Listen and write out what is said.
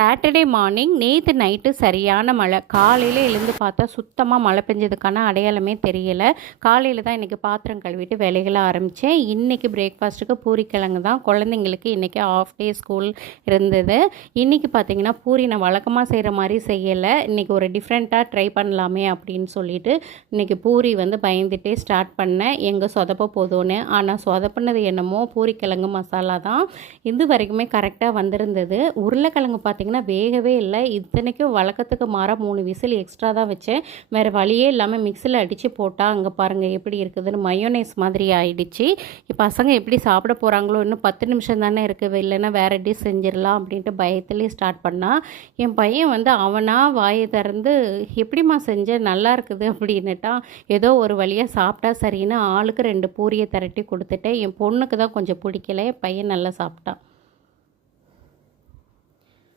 Saturday morning நேற்று night சரியான மழை. காலையில் எழுந்து பார்த்தா சுத்தமாக மழை பெஞ்சதுக்கான அடையாளமே தெரியலை. காலையில் தான் இன்றைக்கி பாத்திரம் கழுவிட்டு வேலைகளை ஆரம்பித்தேன். இன்றைக்கி பிரேக்ஃபாஸ்ட்டுக்கு பூரிக்கிழங்கு தான். குழந்தைங்களுக்கு இன்றைக்கி ஆஃப் டே ஸ்கூல் இருந்தது. இன்றைக்கி பார்த்திங்கன்னா பூரி நான் வழக்கமாக செய்கிற மாதிரி செய்யலை. இன்றைக்கி ஒரு டிஃப்ரெண்ட்டாக ட்ரை பண்ணலாமே அப்படின்னு சொல்லிட்டு இன்றைக்கி பூரி பயந்துகிட்டே ஸ்டார்ட் பண்ணேன். எங்கே சொதப்ப போதோன்னு. ஆனால் சொதப்புனது என்னமோ பூரிக்கிழங்கு மசாலா தான். இது வரைக்குமே கரெக்டாக வந்திருந்தது. உருளைக்கிழங்கு பார்த்திங்கன்னா வேகவே இல்லை. இத்தனைக்கும் வழக்கத்துக்கு மாறாக 3 விசில் எக்ஸ்ட்ரா தான் வச்சேன். வேறு வழியே இல்லாமல் மிக்சியில் அடித்து போட்டால் அங்கே பாருங்கள் எப்படி இருக்குதுன்னு மயோனைஸ் மாதிரி ஆயிடுச்சு. பசங்க எப்படி சாப்பிட போகிறாங்களோ, இன்னும் 10 நிமிஷம் தானே இருக்குது, இல்லைன்னா வேறு டிஷ் செஞ்சிடலாம் அப்படின்ட்டு பயத்துலேயே ஸ்டார்ட் பண்ணால் என் பையன் அவனாக வாயை திறந்து எப்படிம்மா செஞ்ச நல்லா இருக்குது அப்படின்னுட்டான். ஏதோ ஒரு வழியாக சாப்பிட்டா சரின்னு ஆளுக்கு 2 பூரியை திரட்டி கொடுத்துட்டேன். என் பொண்ணுக்கு தான் கொஞ்சம் பிடிக்கல. என் பையன் நல்லா சாப்பிட்டான்.